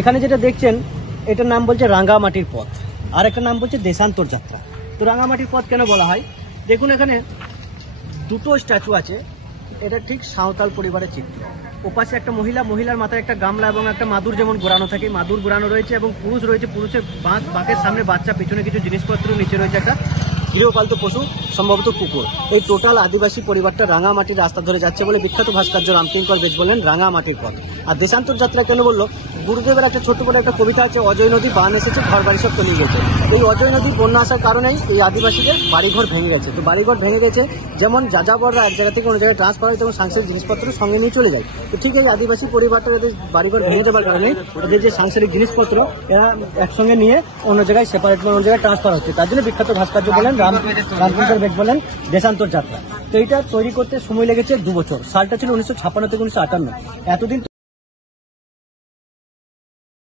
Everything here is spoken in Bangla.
এখানে যেটা দেখছেন এটার নাম বলছে রাঙ্গামাটির পথ, আর একটা নাম বলছে দেশান্তর যাত্রা। তো রাঙ্গামাটির পথ কেন বলা হয়, দেখুন এখানে দুটো স্ট্যাচু আছে, এটা ঠিক সাঁওতাল পরিবারের চিত্র। ওপাশে একটা মহিলার মাথায় একটা গামলা এবং একটা মাদুর যেমন ঘোরানো থাকে, মাদুর ঘোরানো রয়েছে, এবং পুরুষ রয়েছে, পুরুষের বাঁকের সামনে বাচ্চা, পেছনে কিছু জিনিসপত্র, নিচে রয়েছে একটা গৃহপালিত পশু, সম্ভবত কুকুর। এই টোটাল আদিবাসী পরিবারটা রাঙামাটির রাস্তা ধরে যাচ্ছে বলে বিখ্যাত ভাস্কর্য রামকিঙ্কর বেশ বললেন রাঙামাটির পথ। আর দেশান্তর যাত্রা কেন বললো, গুরুদেবের একটা ছোট্ট করে একটা কবিতা আছে, অজয় নদী বান এসেছে ঘর বাড়ি সব তলিয়ে গেছে। এই অজয় নদীর বন্যা আসার কারণেই এই আদিবাসীদের বাড়িঘর ভেঙে গেছে। তো বাড়িঘর ভেঙে গেছে, যেমন যাযাবররা এক জায়গা থেকে অন্য জায়গায় ট্রান্সফার হয়, তেমন সাংসারিক জিনিসপত্র সঙ্গে নিয়ে চলে যায়। তো ঠিক এই আদিবাসী পরিবারটা এদের বাড়িঘর ভেঙে যাবার কারণে এদের যে সাংসারিক জিনিসপত্র এরা একসঙ্গে নিয়ে অন্য জায়গায় সেপারেট অন্য জায়গায় ট্রান্সফার হচ্ছে। তার জন্য বিখ্যাত ভাস্কর্য বলেন রামকিঙ্কর বেশ বলেন দেশান্তর যাত্রা। তো এইটা তৈরি করতে সময় লেগেছে 2 বছর। সালটা ছিল 1956 থেকে 1958। এতদিন